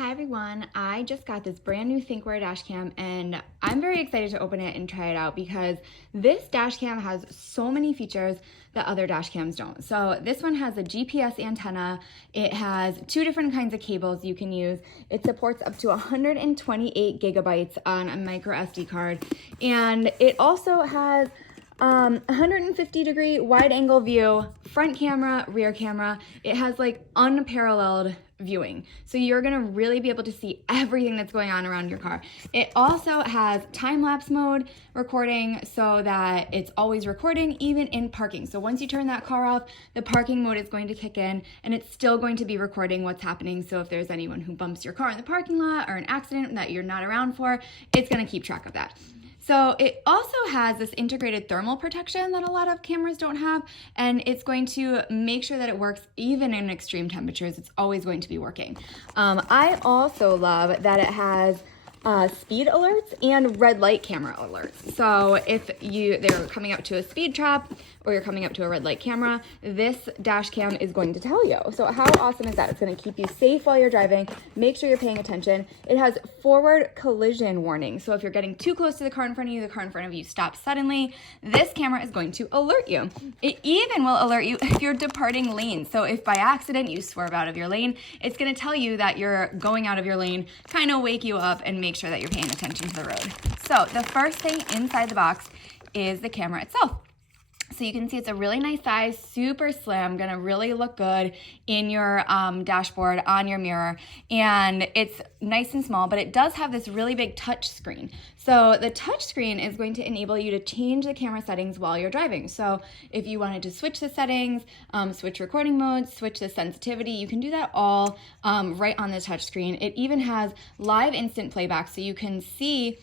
Hi everyone, I just got this brand new THINKWARE dash cam and I'm very excited to open it and try it out because this dash cam has so many features that other dash cams don't. So this one has a GPS antenna, it has two different kinds of cables you can use, it supports up to 128 gigabytes on a micro SD card, and it also has 150-degree wide angle view, front camera, rear camera. It has like unparalleled viewing. So you're gonna really be able to see everything that's going on around your car. It also has time-lapse mode recording so that it's always recording even in parking. So once you turn that car off, the parking mode is going to kick in and it's still going to be recording what's happening. So if there's anyone who bumps your car in the parking lot or an accident that you're not around for, it's gonna keep track of that. So it also has this integrated thermal protection that a lot of cameras don't have, and it's going to make sure that it works even in extreme temperatures. It's always going to be working. I also love that it has speed alerts and red light camera alerts. So if they're coming up to a speed trap or you're coming up to a red light camera, this dash cam is going to tell you. So how awesome is that? It's going to keep you safe while you're driving. Make sure you're paying attention. It has forward collision warning. So if you're getting too close to the car in front of you, the car in front of you stops suddenly, this camera is going to alert you. It even will alert you if you're departing lane. So if by accident you swerve out of your lane, it's going to tell you that you're going out of your lane, kind of wake you up and make sure that you're paying attention to the road. So the first thing inside the box is the camera itself. So you can see it's a really nice size, super slim, gonna really look good in your dashboard, on your mirror, and it's nice and small, but it does have this really big touch screen. So the touch screen is going to enable you to change the camera settings while you're driving. So if you wanted to switch the settings, switch recording modes, switch the sensitivity, you can do that all right on the touch screen. It even has live instant playback, so you can see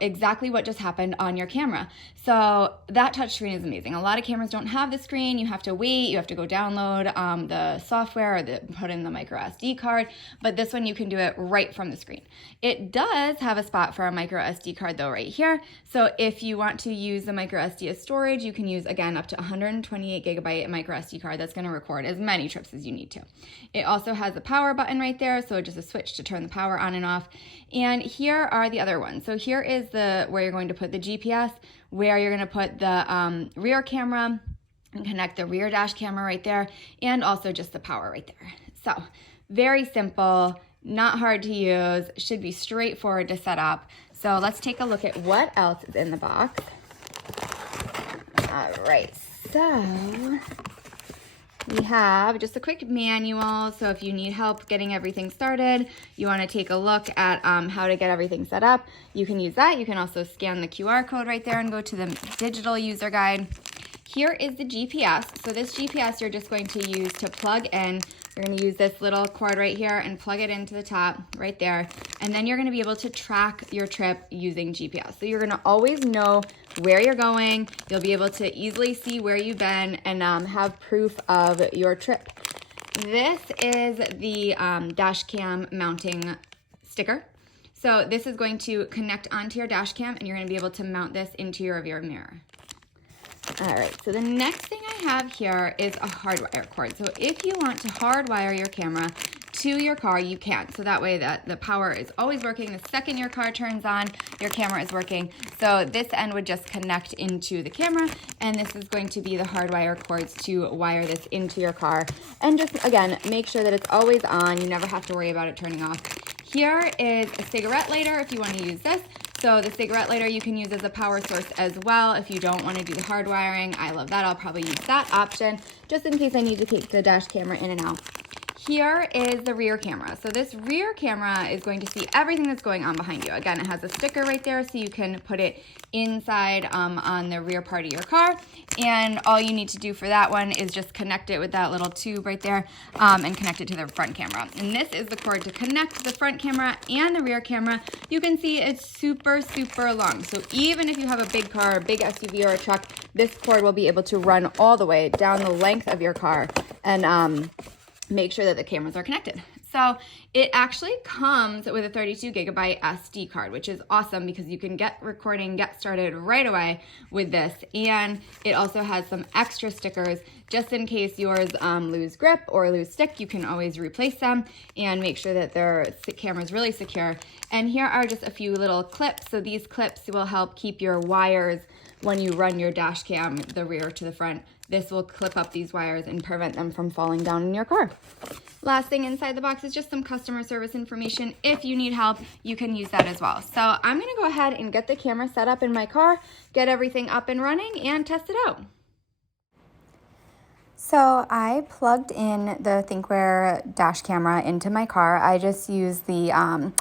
exactly what just happened on your camera. So that touch screen is amazing. A lot of cameras don't have the screen. You have to wait, you have to go download the software or put in the micro SD card, but this one you can do it right from the screen. It does have a spot for a micro SD card though right here. So if you want to use the micro SD as storage, you can use again up to 128 gigabyte micro SD card that's going to record as many trips as you need to. It also has a power button right there, so just a switch to turn the power on and off. And here are the other ones. So here is where you're going to put the GPS, where you're going to put the rear camera and connect the rear dash camera right there, and also just the power right there. So very simple, not hard to use, should be straightforward to set up. So let's take a look at what else is in the box. All right, so we have just a quick manual, so if you need help getting everything started, you want to take a look at how to get everything set up, you can use that. You can also scan the QR code right there and go to the digital user guide. Here is the GPS. So this GPS you're just going to use to plug in. You're going to use this little cord right here and plug it into the top right there. And then you're going to be able to track your trip using GPS. So you're going to always know where you're going. You'll be able to easily see where you've been and have proof of your trip. This is the dash cam mounting sticker. So this is going to connect onto your dash cam and you're going to be able to mount this into your rear mirror. All right, so the next thing I have here is a hardwire cord. So if you want to hardwire your camera to your car, you can. So that way that the power is always working. The second your car turns on, your camera is working. So this end would just connect into the camera, and this is going to be the hardwire cords to wire this into your car. And just, again, make sure that it's always on. You never have to worry about it turning off. Here is a cigarette lighter if you want to use this. So the cigarette lighter you can use as a power source as well if you don't want to do the hard wiring. I love that. I'll probably use that option just in case I need to take the dash camera in and out. Here is the rear camera. So this rear camera is going to see everything that's going on behind you. Again, it has a sticker right there so you can put it inside on the rear part of your car. And all you need to do for that one is just connect it with that little tube right there and connect it to the front camera. And this is the cord to connect the front camera and the rear camera. You can see it's super, super long. So even if you have a big car, a big SUV or a truck, this cord will be able to run all the way down the length of your car and make sure that the cameras are connected. So it actually comes with a 32 gigabyte SD card, which is awesome because you can get started right away with this. And it also has some extra stickers just in case yours lose grip or lose stick. You can always replace them and make sure that their camera is really secure. And here are just a few little clips. So these clips will help keep your wires when you run your dash cam, the rear to the front. This will clip up these wires and prevent them from falling down in your car. Last thing inside the box is just some customer service information. If you need help, you can use that as well. So I'm gonna go ahead and get the camera set up in my car, get everything up and running, and test it out. So I plugged in the THINKWARE dash camera into my car. I just used the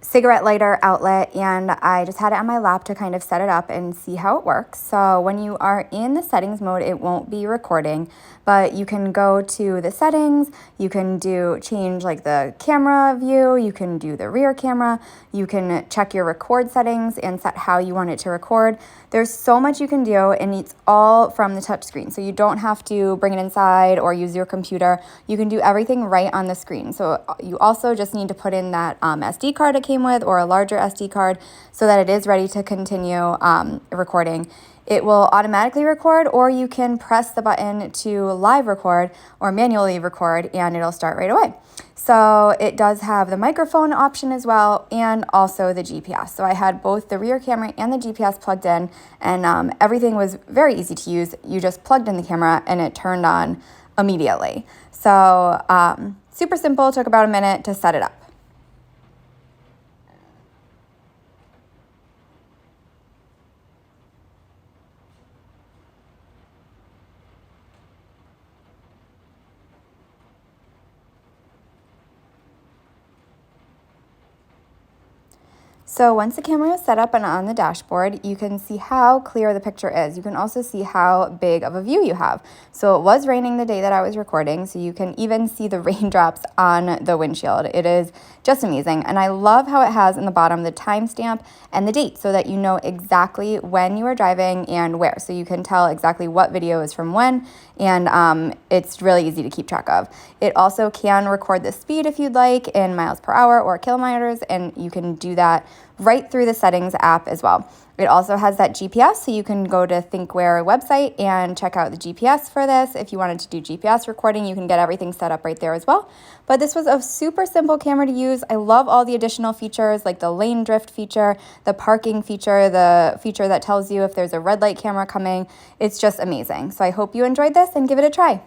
cigarette lighter outlet, and I just had it on my lap to kind of set it up and see how it works. So when you are in the settings mode, it won't be recording, but you can go to the settings, you can change like the camera view, you can do the rear camera, you can check your record settings and set how you want it to record. There's so much you can do, and it's all from the touch screen. So you don't have to bring it inside or use your computer. You can do everything right on the screen. So you also just need to put in that SD card it came with, or a larger SD card, so that it is ready to continue recording. It will automatically record, or you can press the button to live record or manually record, and it'll start right away. So it does have the microphone option as well, and also the GPS. So I had both the rear camera and the GPS plugged in, and everything was very easy to use. You just plugged in the camera and it turned on immediately. So super simple, took about a minute to set it up. So once the camera is set up and on the dashboard, you can see how clear the picture is. You can also see how big of a view you have. So it was raining the day that I was recording, so you can even see the raindrops on the windshield. It is just amazing. And I love how it has in the bottom the timestamp and the date, so that you know exactly when you are driving and where. So you can tell exactly what video is from when, and it's really easy to keep track of. It also can record the speed if you'd like in miles per hour or kilometers, and you can do that right through the settings app as well. It also has that GPS, so you can go to THINKWARE website and check out the GPS for this. If you wanted to do GPS recording, you can get everything set up right there as well. But this was a super simple camera to use. I love all the additional features, like the lane drift feature, the parking feature, the feature that tells you if there's a red light camera coming. It's just amazing. So I hope you enjoyed this and give it a try.